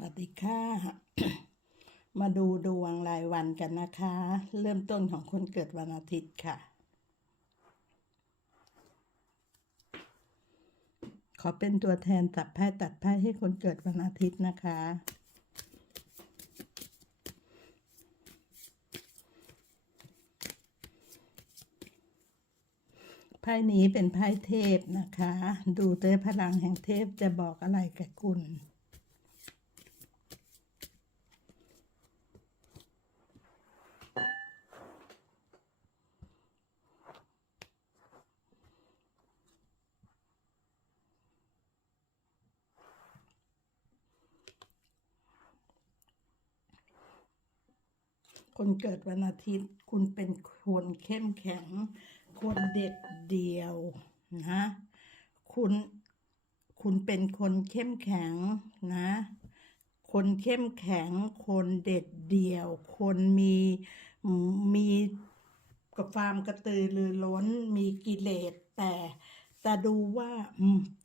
วัสดีค่ะ มาดูดวงรายวันกันนะคะ เริ่มต้นของคนเกิดวันอาทิตย์ค่ะ ขอเป็นตัวแทนตัดไพ่ตัดไพ่ให้คนเกิดวันอาทิตย์นะคะ ไพ่นี้เป็นไพ่เทพนะคะ ดูเตยพลังแห่งเทพจะบอกอะไรกับคุณ คนเกิดวันอาทิตย์ คุณเป็นคนเข้มแข็ง คนเด็ดเดี่ยวนะคุณคุณเป็นคนเข้มแข็งนะ คนเข้มแข็ง คนเด็ดเดี่ยว คนมีมีกับความกระตือรือร้น มีกิเลสแต่ แต่ดูว่า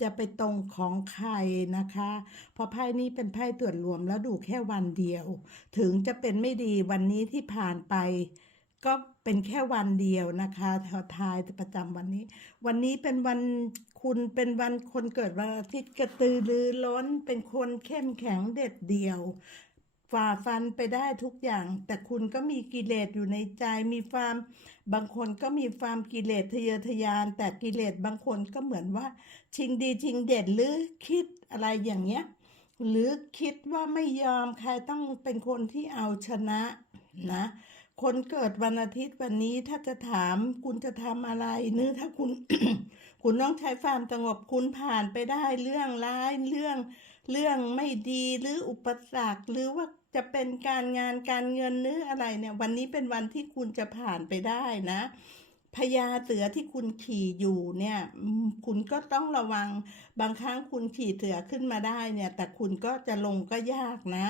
จะไปตรงของใครนะคะ เพราะไพ่นี้เป็นไพ่ตรวจรวมแล้วดูแค่วันเดียว ถึงจะเป็นไม่ดีวันนี้ที่ผ่านไป ก็เป็นแค่วันเดียวนะคะแถวทายประจำวันนี้ วันนี้เป็นวันคุณเป็นวันคนเกิดวันอาทิตย์กระตือรือร้น เป็นคนเข้มแข็งเด็ดเดี่ยว ฝ่าฟันไปได้ทุกอย่าง แต่คุณก็มีกิเลสอยู่ในใจมีความบางคนก็มีความกิเลสทะเยอทะยาน แต่กิเลสบางคนก็เหมือนว่า ชิงดีชิงเด็ดหรือคิดอะไรอย่างเงี้ย หรือคิดว่าไม่ยอมใครต้องเป็นคนที่เอาชนะนะคนเกิดวันอาทิตย์วันนี้ถ้าจะถามคุณจะทำอะไรเนื้อถ้าคุณ คุณต้องใช้ความสงบคุณผ่านไปได้เรื่องร้ายเรื่อง เรื่องไม่ดีหรืออุปสรรคหรือว่า จะเป็นการงานการเงินหรืออะไรเนี่ย วันนี้เป็นวันที่คุณจะผ่านไปได้นะพญาเสือที่คุณขี่อยู่เนี่ย คุณก็ต้องระวังบางครั้งคุณขี่เสือขึ้นมาได้เนี่ย แต่คุณก็จะลงก็ยากนะ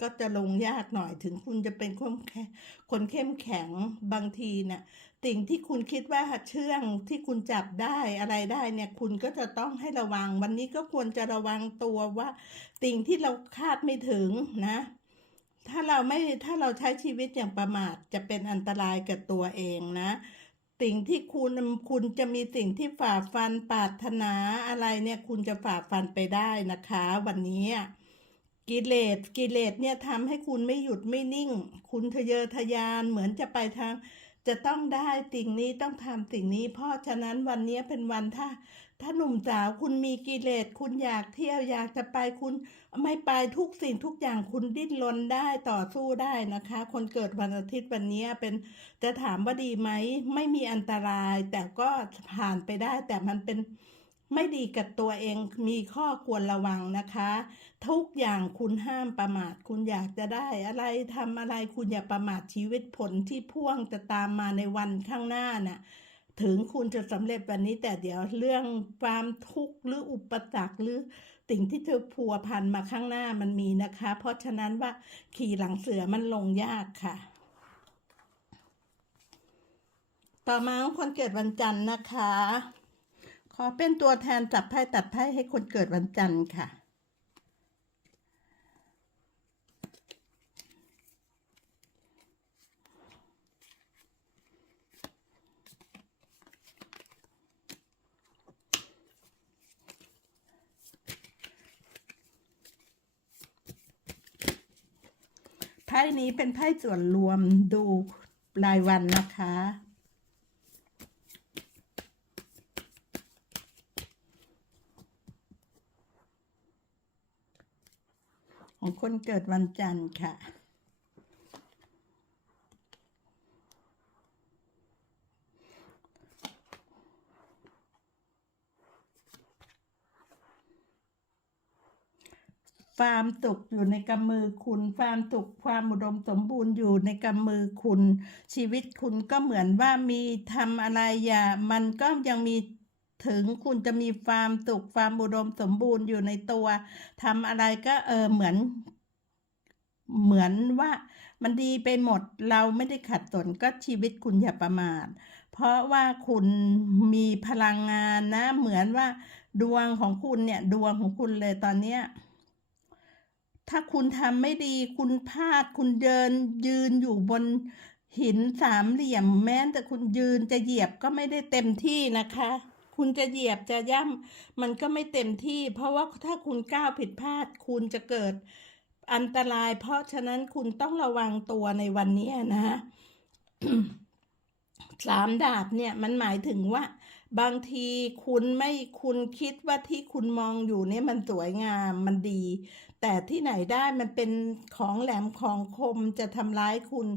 ก็จะลงยากหน่อยถึงคุณจะเป็นคนแคนเข้มแข็งบางทีเนี่ยสิ่งที่คุณคิดว่าเชื่องที่คุณจับได้อะไรได้เนี่ย คุณก็จะต้องให้ระวัง วันนี้ก็ควรจะระวังตัวว่าสิ่งที่เราคาดไม่ถึงนะ ถ้าเราไม่ถ้าเราใช้ชีวิตอย่างประมาทจะเป็นอันตรายกับตัวเองนะ สิ่งที่คุณคุณจะมีสิ่งที่ฝ่าฟันปรารถนาอะไรเนี่ยคุณจะฝ่าฟันไปได้นะคะ วันนี้กิเลสกิเลสเนี่ยทำให้คุณไม่หยุดไม่นิ่ง คุณทะเยอทะยานเหมือนจะไปทาง จะต้องได้สิ่งนี้ต้องทำสิ่งนี้ เพราะฉะนั้นวันนี้เป็นวันถ้า ถ้าหนุ่มสาวคุณมีกิเลสคุณอยากเที่ยวอยากจะไปคุณไม่ไปทุกสิ่งทุกอย่างคุณดิ้นรนได้ต่อสู้ได้นะคะ คนเกิดวันอาทิตย์วันนี้เป็นจะถามว่าดีไหมไม่มีอันตราย แต่ก็ผ่านไปได้ แต่มันเป็นไม่ดีกับตัวเองมีข้อควรระวังนะคะ ทุกอย่างคุณห้ามประมาท คุณอยากจะได้อะไรทำอะไรคุณอย่าประมาทชีวิตผลที่พ่วงจะตามมาในวันข้างหน้าน่ะ ถึงคุณจะสำเร็จวันนี้แต่เดี๋ยวเรื่องความทุกข์หรืออุปสรรคหรือสิ่งที่เธอพัวพันมาข้างหน้ามันมีนะคะ เพราะฉะนั้นว่าขี่หลังเสือมันลงยากค่ะ ต่อมาคนเกิดวันจันทร์นะคะ ขอเป็นตัวแทนจับไพ่ตัดไพ่ให้คนเกิดวันจันทร์ค่ะ ไพ่นี้เป็นไพ่ส่วนรวมดูรายวันนะคะ ของคนเกิดวันจันทร์ค่ะ ความสุขอยู่ในกำมือคุณ ความสุขความอุดมสมบูรณ์อยู่ในกำมือคุณ ชีวิตคุณก็เหมือนว่ามีทำอะไรอย่ามันก็ยังมีถึงคุณจะมีความสุขความอุดมสมบูรณ์อยู่ในตัวทำอะไรก็เออเหมือน เหมือนว่ามันดีไปหมดเราไม่ได้ขัดสนก็ชีวิตคุณอย่าประมาทเพราะว่าคุณมีพลังงานนะ เหมือนว่าดวงของคุณเนี่ย ดวงของคุณเลยตอนเนี้ย ถ้าคุณทำไม่ดีคุณพลาดคุณเดินยืนอยู่บนหินสามเหลี่ยม แม้แต่คุณยืนจะเหยียบก็ไม่ได้เต็มที่นะคะ คุณจะเหยียบจะย่ำมันก็ไม่เต็มที่ เพราะว่าถ้าคุณก้าวผิดพลาด คุณจะเกิดอันตราย เพราะฉะนั้นคุณต้องระวังตัวในวันนี้นะสามดาบเนี่ยมันหมายถึงว่า บางทีคุณไม่คุณคิดว่าที่คุณมองอยู่เนี่ยมันสวยงามมันดี แต่ที่ไหนได้มันเป็นของแหลมของคมจะทำร้ายคุณ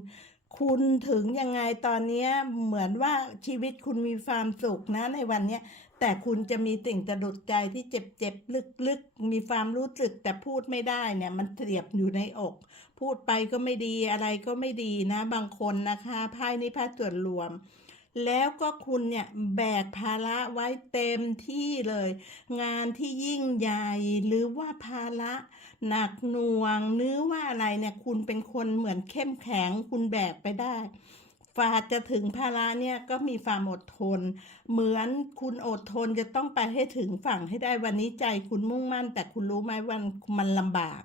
คุณถึงยังไงตอนนี้เหมือนว่าชีวิตคุณมีความสุขนะในวันนี้แต่คุณจะมีสิ่งสะดุดใจที่เจ็บเจ็บๆลึกๆ มีความรู้สึกแต่พูดไม่ได้เนี่ย มันเสียบอยู่ในอก พูดไปก็ไม่ดีอะไรก็ไม่ดีนะ บางคนนะคะไพ่นี้ไพ่ส่วนรวมแล้วก็คุณเนี่ยแบกภาระไว้เต็มที่เลย งานที่ยิ่งใหญ่หรือว่าภาระ หนักหน่วงหรือว่าอะไรเนี่ย คุณเป็นคนเหมือนเข้มแข็งคุณแบกไปได้ฝาจะถึงภาระเนี่ยก็มีความอดทน เหมือนคุณอดทนจะต้องไปให้ถึงฝั่งให้ได้วันนี้ใจคุณมุ่งมั่น แต่คุณรู้ไหมวันมันลำบาก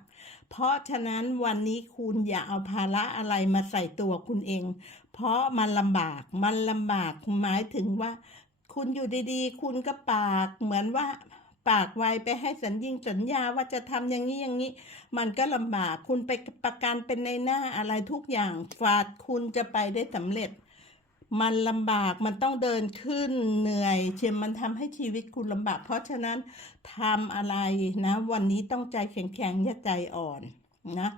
เพราะฉะนั้นวันนี้คุณอย่าเอาภาระอะไรมาใส่ตัวคุณเอง เพราะมันลำบากมันลำบากหมายถึงว่า คุณอยู่ดีๆ คุณก็ปากเหมือนว่า ปากไวไปให้สัญญิงสัญญาว่าจะทำอย่างนี้อย่างนี้ มันก็ลำบากคุณไปประกันเป็นในหน้าอะไรทุกอย่างฝาดคุณจะไปได้สำเร็จ มันลำบากมันต้องเดินขึ้นเหนื่อยเชียมันทำให้ชีวิตคุณลำบาก เพราะฉะนั้นทำอะไรนะ วันนี้ต้องใจแข็งๆอย่าใจอ่อนนะ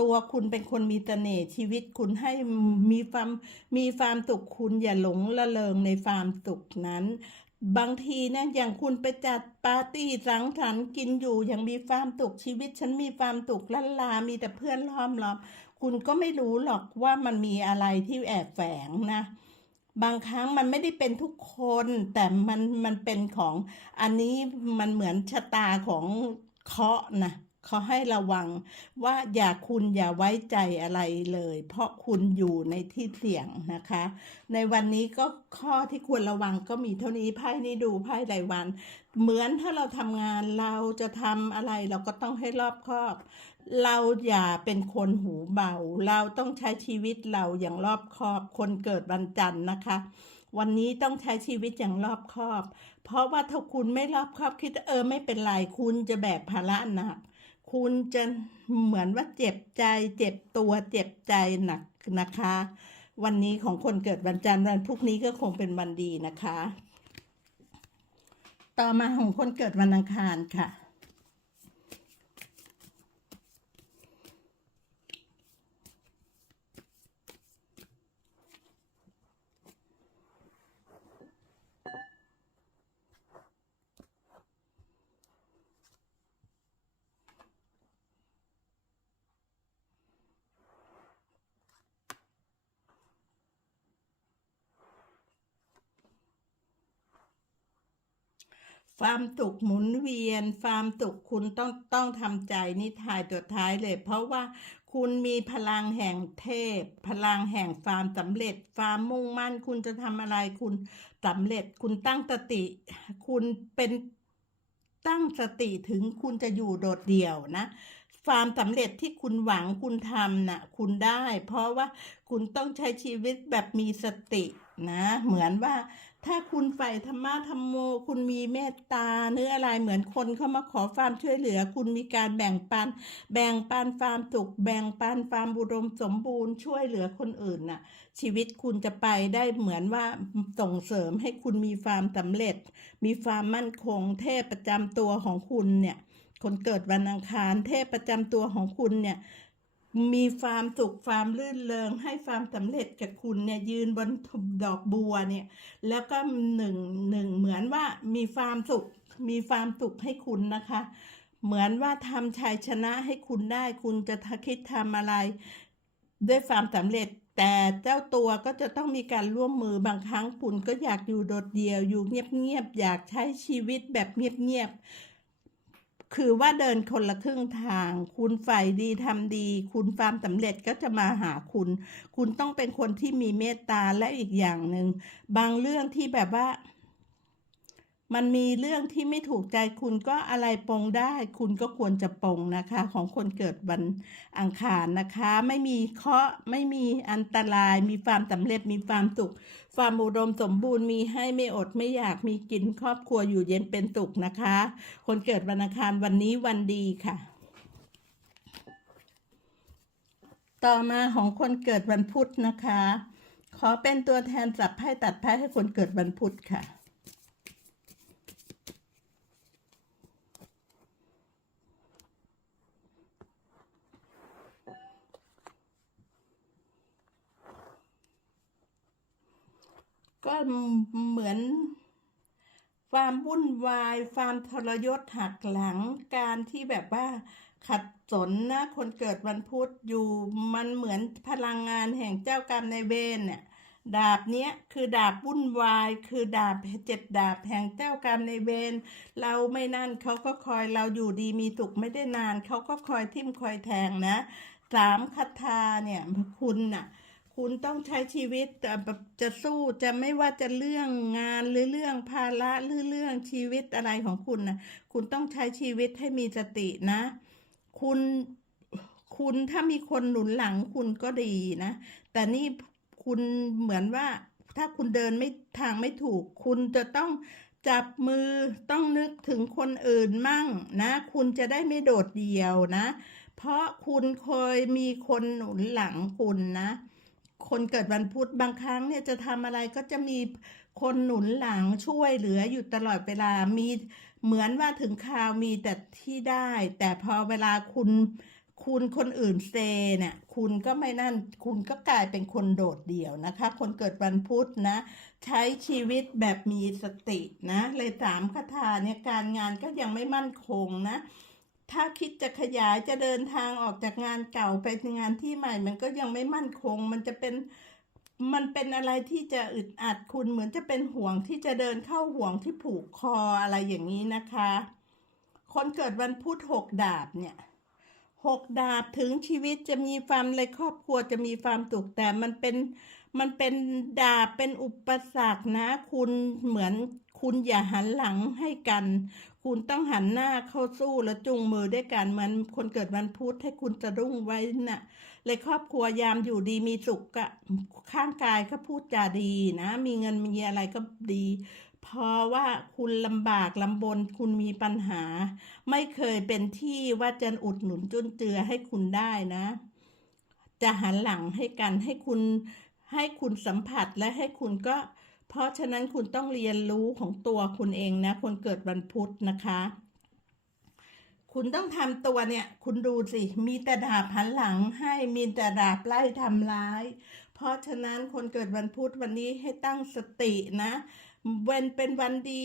ตัวคุณเป็นคนมีเสน่ห์ชีวิตคุณให้มีความมีความสุขคุณอย่าหลงละเลงในความสุขนั้น บางทีนะอย่างคุณไปจัดปาร์ตี้สังสรรค์กินอยู่อย่างมีความสุขชีวิต ฉันมีความสุขลันลา มีแต่เพื่อนล้อมล้อมคุณก็ไม่รู้หรอกว่ามันมีอะไรที่แอบแฝงนะ บางครั้งมันไม่ได้เป็นทุกคนแต่มันมันเป็นของอันนี้มันเหมือนชะตาของเคาะนะ เขาให้ระวังว่าอย่าคุณอย่าไว้ใจอะไรเลย เพราะคุณอยู่ในที่เสี่ยงนะคะ ในวันนี้ก็ข้อที่ควรระวังก็มีเท่านี้ไพ่นี้ดูไพ่รายวัน เหมือนถ้าเราทำงานเราจะทำอะไรเราก็ต้องให้รอบคอบ เราอย่าเป็นคนหูเบา เราต้องใช้ชีวิตเราอย่างรอบคอบ คนเกิดวันจันทร์นะคะวันนี้ต้องใช้ชีวิตอย่างรอบคอบ เพราะว่าถ้าคุณไม่รอบคอบคิดเออไม่เป็นไรคุณจะแบกภาระหนัก คุณจะเหมือนว่าเจ็บใจเจ็บตัวเจ็บใจหนักนะคะ วันนี้ของคนเกิดวันจันทร์วันพรุ่งนี้ก็คงเป็นวันดีนะคะ ต่อมาของคนเกิดวันอังคารค่ะ ความสุขหมุนเวียน ความสุขคุณต้องต้องทำใจนี่ทายตัวท้ายเลย เพราะว่าคุณมีพลังแห่งเทพ พลังแห่งความสำเร็จความมุ่งมั่น คุณจะทำอะไรคุณสำเร็จ คุณตั้งสติ คุณเป็นตั้งสติถึงคุณจะอยู่โดดเดี่ยวนะความสำเร็จที่คุณหวังคุณทำน่ะคุณได้ เพราะว่าคุณต้องใช้ชีวิตแบบมีสตินะ เหมือนว่า ถ้าคุณใฝ่ธรรมะธรรมโม คุณมีเมตตาเนื้ออะไรเหมือนคนเข้ามาขอความช่วยเหลือ คุณมีการแบ่งปัน แบ่งปันความสุข แบ่งปันความบุดมสมบูรณ์ช่วยเหลือคนอื่นน่ะ ชีวิตคุณจะไปได้เหมือนว่าส่งเสริมให้คุณมีความสำเร็จ มีความมั่นคง เทพประจำตัวของคุณเนี่ย คนเกิดวันอังคาร เทพประจำตัวของคุณเนี่ย มีความสุขความลื่นเริงให้ความสำเร็จกับคุณเนี่ยยืนบนดอกบัวเนี่ย แล้วก็หนึ่งหนึ่งเหมือนว่ามีความสุขมีความสุขให้คุณนะคะ เหมือนว่าทำชัยชนะให้คุณได้ คุณจะคิดทำอะไร ด้วยความสำเร็จ แต่เจ้าตัวก็จะต้องมีการร่วมมือบางครั้งคุณก็อยากอยู่โดดเดี่ยวอยู่เงียบๆอยากใช้ชีวิตแบบเงียบๆ คือว่าเดินคนละครึ่งทาง คุณใฝ่ดีทำดี คุณความสำเร็จก็จะมาหาคุณ คุณต้องเป็นคนที่มีเมตตาและอีกอย่างหนึ่ง บางเรื่องที่แบบว่า มันมีเรื่องที่ไม่ถูกใจคุณก็อะไรปงได้ คุณก็ควรจะปงนะคะ ของคนเกิดวันอังคารนะคะ ไม่มีเคราะห์ไม่มีอันตราย มีความสำเร็จมีความสุข ความอุดมสมบูรณ์มีให้ไม่อดไม่อยากมีกินครอบครัวอยู่เย็นเป็นสุขนะคะ คนเกิดวันอังคารวันนี้วันดีค่ะ ต่อมาของคนเกิดวันพุธนะคะ ขอเป็นตัวแทนสับไพ่ตัดไพ่ให้คนเกิดวันพุธค่ะ ก็เหมือนความวุ่นวายความทรยศหักหลังการที่แบบว่าขัดสนนะ คนเกิดวันพุธอยู่มันเหมือนพลังงานแห่งเจ้ากรรมในเวรเนี่ยดาบเนี้ยคือดาบวุ่นวาย คือดาบเจ็ดดาบแห่งเจ้ากรรมในเวรเราไม่นั่นเขาก็คอยเราอยู่ดีมีสุขไม่ได้นานเขาก็คอยทิ่มคอยแทงนะสามคาถาเนี่ยคุณน่ะ คุณต้องใช้ชีวิตแบบจะสู้จะไม่ว่าจะเรื่องงานหรือเรื่องภาระหรือเรื่องชีวิตอะไรของคุณนะคุณต้องใช้ชีวิตให้มีสตินะ คุณคุณถ้ามีคนหนุนหลังคุณก็ดีนะ แต่นี่คุณเหมือนว่าถ้าคุณเดินไม่ทางไม่ถูก คุณจะต้องจับมือต้องนึกถึงคนอื่นมั่งนะ คุณจะได้ไม่โดดเดี่ยวนะ เพราะคุณเคยมีคนหนุนหลังคุณนะ คนเกิดวันพุธบางครั้งเนี่ยจะทำอะไรก็จะมีคนหนุนหลังช่วยเหลืออยู่ตลอดเวลามีเหมือนว่าถึงคราวมีแต่ที่ได้ แต่พอเวลาคุณคุณคนอื่นเซเนี่ยคุณก็ไม่นั่น คุณก็กลายเป็นคนโดดเดี่ยวนะคะ คนเกิดวันพุธนะ ใช้ชีวิตแบบมีสตินะ เลยสามคาถาเนี่ยการงานก็ยังไม่มั่นคงนะ ถ้าคิดจะขยายจะเดินทางออกจากงานเก่าไปงานที่ใหม่ มันก็ยังไม่มั่นคง มันจะเป็นมันเป็นอะไรที่จะอึดอัดคุณเหมือนจะเป็นห่วงที่จะเดินเข้าห่วงที่ผูกคออะไรอย่างนี้นะคะ คนเกิดวันพุธหกดาบเนี่ยหกดาบถึงชีวิตจะมีความในครอบครัวจะมีความสุขแต่มันเป็นมันเป็นดาบเป็นอุปสรรคนะ คุณเหมือน คุณอย่าหันหลังให้กัน คุณต้องหันหน้าเข้าสู้และจูงมือด้วยกันเหมือนคนเกิดวันพุธให้คุณจะรุ่งไว้น่ะเลยครอบครัวยามอยู่ดีมีสุขก็ข้างกายก็พูดจาดีนะ มีเงินมีอะไรก็ดีเพราะว่าคุณลำบากลำบนคุณมีปัญหา ไม่เคยเป็นที่ว่าจะอุดหนุนจุนเจือให้คุณได้นะ จะหันหลังให้กันให้คุณให้คุณสัมผัสและให้คุณก็ เพราะฉะนั้นคุณต้องเรียนรู้ของตัวคุณเองนะคนเกิดวันพุธนะคะ คุณต้องทำตัวเนี่ย คุณดูสิ มีแต่ดาบหันหลังให้มีแต่ดาบไล่ทำร้าย เพราะฉะนั้นคนเกิดวันพุธวันนี้ให้ตั้งสตินะวันเป็นวันดี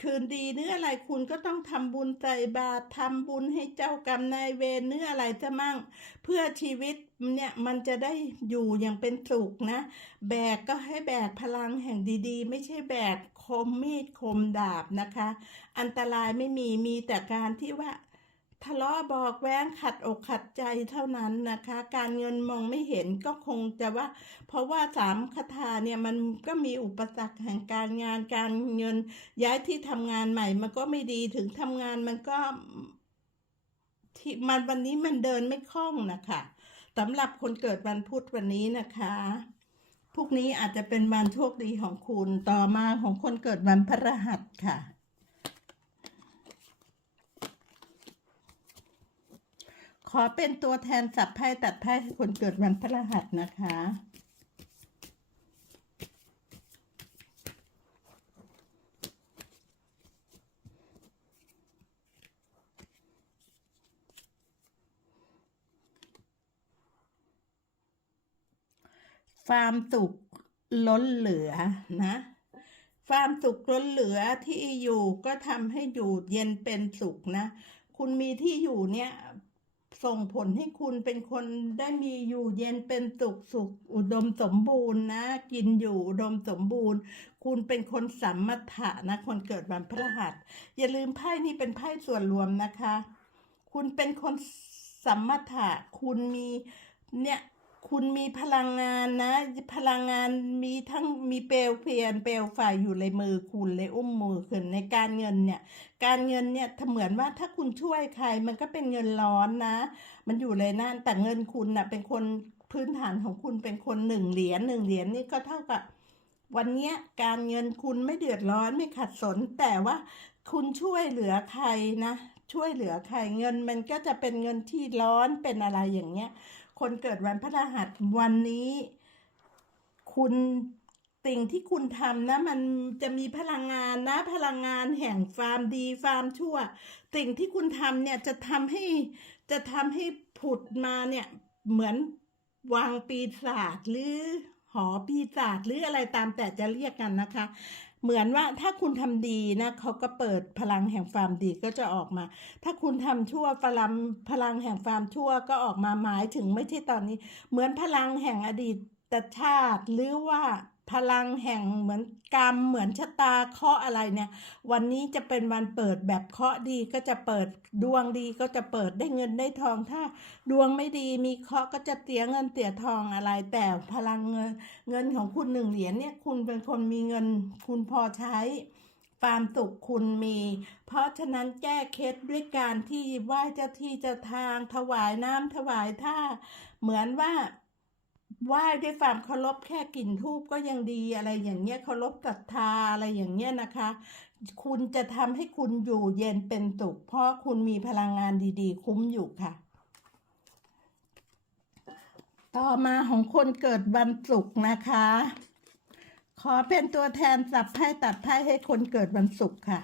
คืนดีเนื้ออะไรคุณก็ต้องทำบุญใส่บาตรทำบุญให้เจ้ากรรมนายเวรเนื้ออะไรจะมั่ง เพื่อชีวิตเนี่ยมันจะได้อยู่อย่างเป็นสุขนะ แบกก็ให้แบกพลังแห่งดีๆ ไม่ใช่แบกคมมีดคมดาบนะคะ อันตรายไม่มีมีแต่การที่ว่า ทะเลาะบอกแว้งขัดอกขัดใจเท่านั้นนะคะ การเงินมองไม่เห็นก็คงจะว่า เพราะว่าสามคาถาเนี่ยมันก็มีอุปสรรคแห่งการงานการเงินย้ายที่ทำงานใหม่มันก็ไม่ดีถึงทำงานมันก็ที่มันวันนี้มันเดินไม่คล่องนะคะสำหรับคนเกิดวันพุธวันนี้นะคะพรุ่งนี้อาจจะเป็นวันโชคดีของคุณต่อมาของคนเกิดวันพฤหัสค่ะ ข อเป็นตัวแทนสับไพ่ตัดไพ่ให้คนเกิดวันพฤหัสนะคะ ความสุขล้นเหลือนะความสุขล้นเหลือที่อยู่ก็ทำให้อยู่เย็นเป็นสุขนะ คุณมีที่อยู่เนี่ย ส่งผลให้คุณเป็นคนได้มีอยู่เย็นเป็นสุขสุขอุดมสมบูรณ์นะ กินอยู่อุดมสมบูรณ์ คุณเป็นคนสัมมัถะนะคนเกิดวันพฤหัส อย่าลืมไพ่นี่เป็นไพ่ส่วนรวมนะคะ คุณเป็นคนสัมมัถะคุณมีเนี่ย คุณมีพลังงานนะ พลังงานมีทั้งมีเปลวเพลียนเปลวไฟอยู่ในมือคุณเลยอุ้มมือขึ้นในการเงินเนี่ย การเงินเนี่ยถ้าเหมือนว่าถ้าคุณช่วยใครมันก็เป็นเงินร้อนนะ มันอยู่ในนั่นแต่เงินคุณน่ะเป็นคนพื้นฐานของคุณเป็นคนหนึ่งเหรียญหนึ่งเหรียญนี่ก็เท่ากับ วันนี้การเงินคุณไม่เดือดร้อนไม่ขัดสน แต่ว่าคุณช่วยเหลือใครนะ ช่วยเหลือใครเงินมันก็จะเป็นเงินที่ร้อนเป็นอะไรอย่างเงี้ย คนเกิดวันพฤหัสวันนี้ คุณสิ่งที่คุณทำนะ มันจะมีพลังงานนะ พลังงานแห่งความดีความชั่ว สิ่งที่คุณทำเนี่ยจะทำให้จะทำให้ผุดมาเนี่ยเหมือนวางปีศาจหรือหอปีศาจหรืออะไรตามแต่จะเรียกกันนะคะ เหมือนว่าถ้าคุณทำดีนะเขาก็เปิดพลังแห่งความดีก็จะออกมา ถ้าคุณทำชั่วพลังพลังแห่งความชั่วก็ออกมาหมายถึงไม่ใช่ตอนนี้ เหมือนพลังแห่งอดีตชาติหรือว่า พลังแห่งเหมือนกรรมเหมือนชะตาเคาะอะไรเนี่ย วันนี้จะเป็นวันเปิดแบบเคาะดีก็จะเปิดดวงดีก็จะเปิดได้เงินได้ทองถ้า ดวงไม่ดีมีเคาะก็จะเสียเงินเสียทองอะไร แต่พลังเงินเงินของคุณหนึ่งเหรียญเนี่ยคุณเป็นคนมีเงินคุณพอใช้ความสุขคุณมี เพราะฉะนั้นแก้เคล็ดด้วยการที่ไหว้เจ้าที่เจ้าทางถวายน้ำถวายท่า เหมือนว่า ไหว้ด้วยความเคารพแค่กลิ่นทูบก็ยังดีอะไรอย่างเงี้ยเคารพศรัทธาอะไรอย่างเงี้ยนะคะ คุณจะทำให้คุณอยู่เย็นเป็นสุขเพราะคุณมีพลังงานดีๆ คุ้มอยู่ค่ะ ต่อมาของคนเกิดวันศุกร์นะคะ ขอเป็นตัวแทนสับไพ่ตัดไพ่ให้คนเกิดวันศุกร์ค่ะ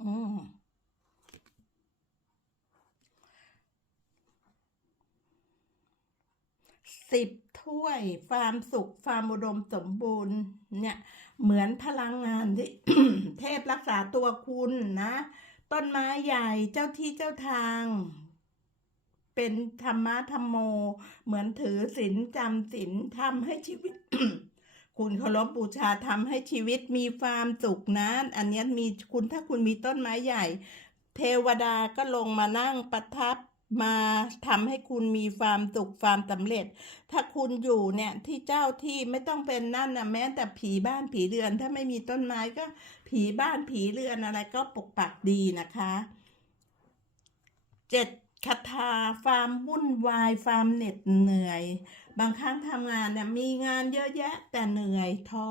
อืม สิบถ้วยความสุขความอุดมสมบูรณ์ เนี่ย เหมือนพลังงานที่เทพรักษาตัวคุณนะ ต้นไม้ใหญ่เจ้าที่เจ้าทาง เป็นธรรมะธรรมโม เหมือนถือศีลจำศีลทำให้ชีวิต คุณเคารพบูชาทำให้ชีวิตมีความสุขนะอันนี้มีคุณถ้าคุณมีต้นไม้ใหญ่ เทวดาก็ลงมานั่งประทับ มาทำให้คุณมีความสุขความสำเร็จ ถ้าคุณอยู่เนี่ยที่เจ้าที่ไม่ต้องเป็นนั่นนะแม้แต่ผีบ้านผีเรือน ถ้าไม่มีต้นไม้ก็ผีบ้านผีเรือนอะไรก็ปกปักดีนะคะเจ็ดคาถาความวุ่นวายความเหน็ดเหนื่อย บางครั้งทำงานเนี่ยมีงานเยอะแยะแต่เหนื่อยท้อ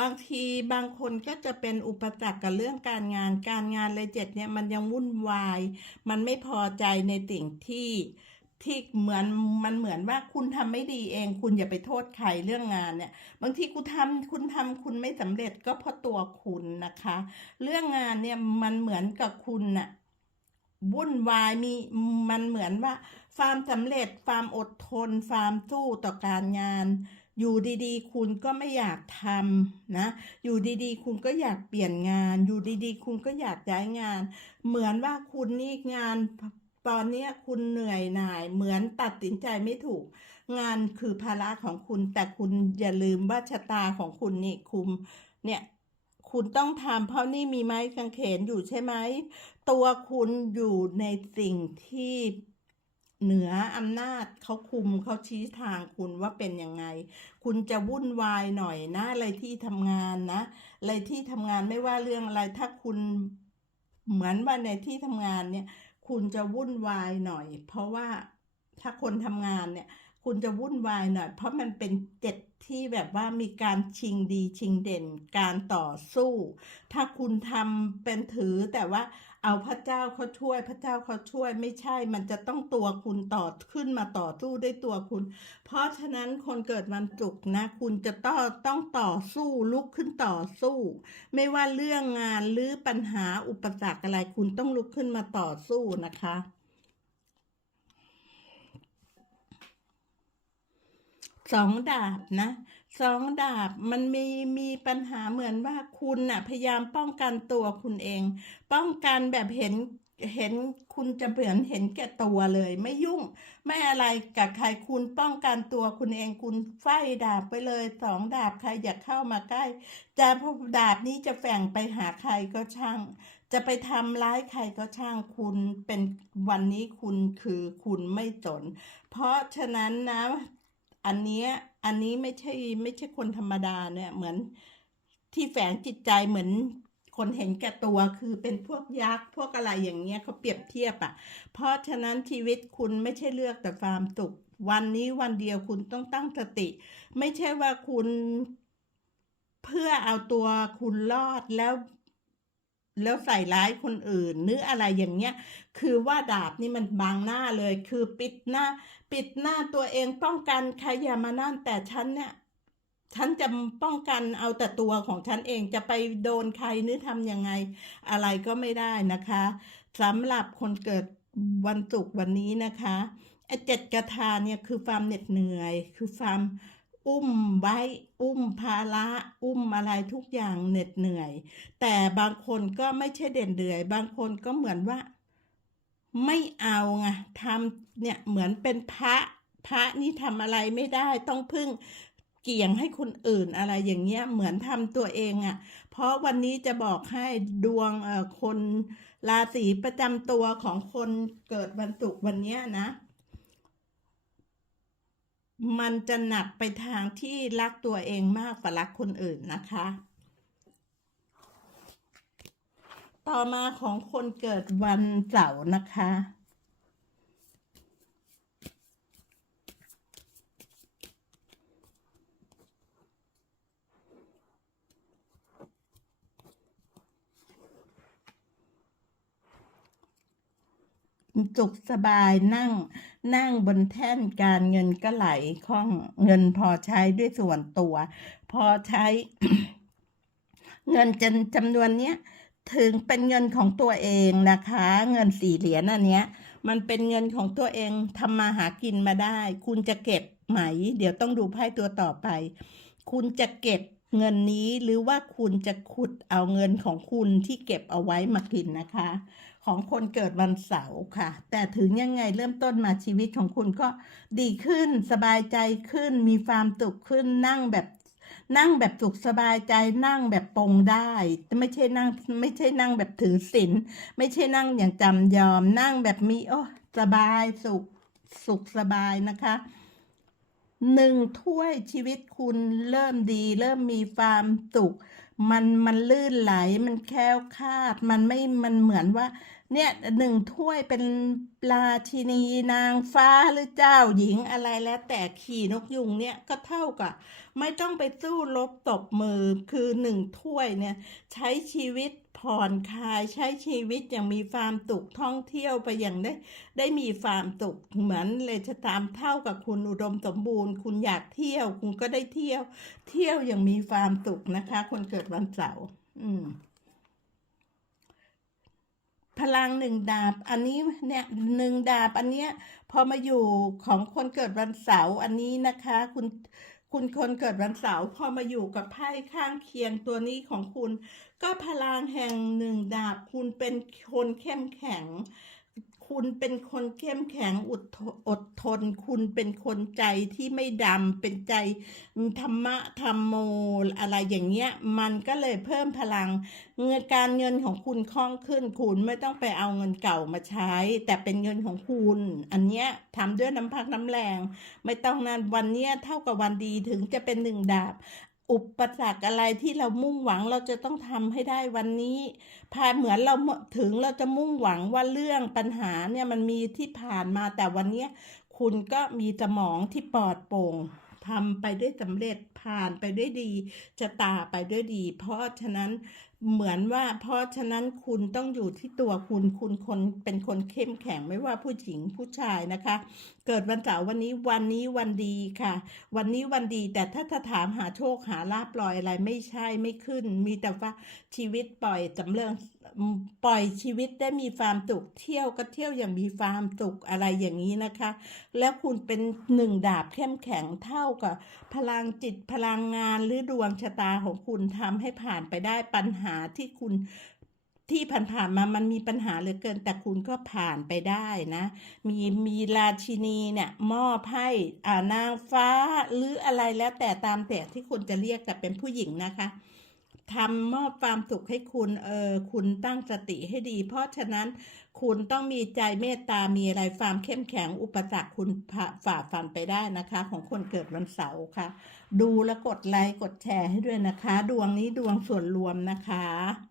บางทีบางคนก็จะเป็นอุปสรรคกับเรื่องการงาน การงานเลยเจ็ดเนี่ยมันยังวุ่นวาย มันไม่พอใจในสิ่งที่ที่เหมือนมันเหมือนว่าคุณทำไม่ดีเอง คุณอย่าไปโทษใครเรื่องงานเนี่ย บางทีคุณทำคุณทำคุณไม่สำเร็จก็เพราะตัวคุณนะคะ เรื่องงานเนี่ยมันเหมือนกับคุณน่ะวุ่นวายมีมันเหมือนว่าความสำเร็จความอดทนความสู้ต่อการงาน อยู่ดีๆ คุณก็ไม่อยากทำนะ อยู่ดีๆ คุณก็อยากเปลี่ยนงาน อยู่ดีๆ คุณก็อยากย้ายงาน เหมือนว่าคุณนี่งานตอนเนี้ยคุณเหนื่อยหน่าย เหมือนตัดสินใจไม่ถูก งานคือภาระของคุณ แต่คุณอย่าลืมว่าชะตาของคุณนี่คุมเนี่ยคุณต้องทำเพราะนี่มีไม้กางเขนอยู่ใช่ไหม ตัวคุณอยู่ในสิ่งที่ เหนืออำนาจเขาคุมเขาชี้ทางคุณว่าเป็นยังไง คุณจะวุ่นวายหน่อยนะอะไรที่ทำงานนะอะไรที่ทำงานไม่ว่าเรื่องอะไรถ้าคุณเหมือนว่าในที่ทำงานเนี่ย คุณจะวุ่นวายหน่อย เพราะว่าถ้าคนทำงานเนี่ย คุณจะวุ่นวายหน่อย เพราะมันเป็นเจ็ดที่แบบว่ามีการชิงดีชิงเด่นการต่อสู้ ถ้าคุณทำเป็นถือแต่ว่า เอาพระเจ้าเขาช่วย พระเจ้าเขาช่วยไม่ใช่ มันจะต้องตัวคุณต่อขึ้นมาต่อสู้ด้วยตัวคุณ เพราะฉะนั้นคนเกิดวันศุกร์นะ คุณจะต้องต้องต่อสู้ลุกขึ้นต่อสู้ ไม่ว่าเรื่องงานหรือปัญหาอุปสรรคอะไร คุณต้องลุกขึ้นมาต่อสู้นะคะสองดาบนะ สองดาบมันมีมีปัญหาเหมือนว่าคุณน่ะ พยายามป้องกันตัวคุณเอง ป้องกันแบบเห็นเห็นคุณจะเหมือนเห็นแก่ตัวเลย ไม่ยุ่ง ไม่อะไรกับใครคุณป้องกันตัวคุณเองคุณไฟดาบไปเลยสองดาบใครอยากเข้ามาใกล้จะพอดาบนี้จะแฝงไปหาใครก็ช่าง จะไปทำร้ายใครก็ช่างคุณเป็นวันนี้คุณคือคุณไม่สนเพราะฉะนั้นนะ อันเนี้ย อันนี้ไม่ใช่ไม่ใช่คนธรรมดาเนี่ยเหมือนที่แฝงจิตใจเหมือนคนเห็นแก่ตัวคือเป็นพวกยักษ์พวกอะไรอย่างเงี้ยเขาเปรียบเทียบอะ่ะ เพราะฉะนั้นชีวิตคุณไม่ใช่เลือกแต่ความสุขวันนี้วันเดียวคุณต้องตั้งสติ ไม่ใช่ว่าคุณเพื่อเอาตัวคุณรอดแล้ว แล้วใส่ร้ายคนอื่นหรืออะไรอย่างเงี้ย คือว่าดาบนี่มันบังหน้าเลย คือปิดหน้า ปิดหน้าตัวเองป้องกันใครอย่ามานั่นแต่ฉันเนี่ยฉันจะป้องกันเอาแต่ตัวของฉันเองจะไปโดนใครหรือทำยังไง อะไรก็ไม่ได้นะคะสำหรับคนเกิดวันศุกร์วันนี้นะคะไอ้เจ็ดกระทาเนี่ยคือความเหน็ดเหนื่อย คือความ อุ้มไว้อุ้มภาระอุ้มอะไรทุกอย่างเหน็ดเหนื่อย แต่บางคนก็ไม่ใช่เด่นเดือย บางคนก็เหมือนว่า ไม่เอาไงทำเนี่ยเหมือนเป็นพระพระนี่ทำอะไรไม่ได้ต้องพึ่งเกี่ยงให้คนอื่นอะไรอย่างเงี้ยเหมือนทำตัวเองอะ่ะ เพราะวันนี้จะบอกให้ดวงเอ่อคนราศีประจำตัวของคนเกิดวันศุกร์วันเนี้ยนะ มันจะหนักไปทางที่รักตัวเองมากกว่ารักคนอื่นนะคะ ต่อมาของคนเกิดวันเสาร์นะคะ สุขสบายนั่ง นั่งบนแท่นการเงินก็ไหลคล่องเงินพอใช้ด้วยส่วนตัว พอใช้ เงินจำจำนวนเนี้ยถึงเป็นเงินของตัวเองนะคะ เงินสี่เหรียญอันเนี้ย มันเป็นเงินของตัวเองทำมาหากินมาได้ คุณจะเก็บไหม เดี๋ยวต้องดูไพ่ตัวต่อไป คุณจะเก็บเงินนี้หรือว่าคุณจะขุดเอาเงินของคุณที่เก็บเอาไว้มากินนะคะ ของคนเกิดวันเสาร์ค่ะ แต่ถึงยังไงเริ่มต้นมาชีวิตของคุณก็ดีขึ้นสบายใจขึ้น มีความสุขขึ้นนั่งแบบนั่งแบบสุขสบายใจนั่งแบบปรงได้ ไม่ใช่นั่งไม่ใช่นั่งแบบถือศีลไม่ใช่นั่งอย่างจำยอม นั่งแบบมีโอ้สบายสุขสุขสบายนะคะหนึ่งถ้วยชีวิตคุณเริ่มดี เริ่มมีความสุข มันมันลื่นไหลมันแคล้วคลาด มันไม่มันเหมือนว่า เนี่ยหนึ่งถ้วยเป็นราชินีนางฟ้าหรือเจ้าหญิงอะไรแล้วแต่ขี่นกยุงเนี่ยก็เท่ากับ ไม่ต้องไปสู้รบตบมือคือหนึ่งถ้วยเนี่ยใช้ชีวิตผ่อนคลายใช้ชีวิตอย่างมีความสุขท่องเที่ยวไปอย่างได้ ได้มีความสุขเหมือนเลยจะตามเท่ากับคุณอุดมสมบูรณ์ คุณอยากเที่ยว คุณก็ได้เที่ยว เที่ยวอย่างมีความสุขนะคะ คนเกิดวันเสาร์อืม พลังหนึ่งดาบ อันนี้เนี่ยหนึ่งดาบอันเนี้ยพอมาอยู่ของคนเกิดวันเสาร์อันนี้นะคะ คุณคุณคนเกิดวันเสาร์พอมาอยู่กับไพ่ข้างเคียงตัวนี้ของคุณ ก็พลังแห่งหนึ่งดาบคุณเป็นคนเข้มแข็ง คุณเป็นคนเข้มแข็งอดทนอดทน คุณเป็นคนใจที่ไม่ดำเป็นใจธรรมะธรรมโมอะไรอย่างเงี้ย มันก็เลยเพิ่มพลัง เงินการเงินของคุณคล่องขึ้น คุณไม่ต้องไปเอาเงินเก่ามาใช้ แต่เป็นเงินของคุณ อันเนี้ยทำด้วยน้ำพักน้ำแรง ไม่ต้องนานวันเนี้ยเท่ากับวันดีถึงจะเป็นหนึ่งดาบ อุปสรรคอะไรที่เรามุ่งหวังเราจะต้องทำให้ได้วันนี้พาเหมือนเราถึงเราจะมุ่งหวังว่าเรื่องปัญหาเนี่ยมันมีที่ผ่านมาแต่วันนี้คุณก็มีสมองที่ปลอดโปร่งทำไปได้สำเร็จผ่านไปด้วยดีจะตาไปด้วยดี เพราะฉะนั้น เหมือนว่าเพราะฉะนั้นคุณต้องอยู่ที่ตัวคุณคุณคนเป็นคนเข้มแข็งไม่ว่าผู้หญิงผู้ชายนะคะ เกิดวันเสาร์วันนี้วันนี้วันดีค่ะ วันนี้วันดีแต่ถ้าถ้าถามหาโชคหาลาบปล่อยอะไรไม่ใช่ไม่ขึ้น มีแต่ว่าชีวิตปล่อยสำเริงปล่อยชีวิตได้มีความสุขเที่ยวก็เที่ยวอย่างมีความสุขอะไรอย่างนี้นะคะ แล้วคุณเป็นหนึ่งดาบเข้มแข็งเท่ากับ พลังจิตพลังงานหรือดวงชะตาของคุณทำให้ผ่านไปได้ปัญหาที่คุณที่ผ่านๆมามันมีปัญหาเหลือเกินแต่คุณก็ผ่านไปได้นะ มีมีราชินีเนี่ยมอบให้อ่านางฟ้าหรืออะไรแล้วแต่ตามแต่ที่คุณจะเรียกแต่เป็นผู้หญิงนะคะทำมอบความสุขให้คุณเออคุณตั้งสติให้ดี เพราะฉะนั้นคุณต้องมีใจเมตตามีอะไรความเข้มแข็งอุปสรรคคุณฝ่าฟันไปได้นะคะ ของคนเกิดวันเสาร์ค่ะ ดูแล้วกดไลค์กดแชร์ให้ด้วยนะคะ ดวงนี้ดวงส่วนรวมนะคะ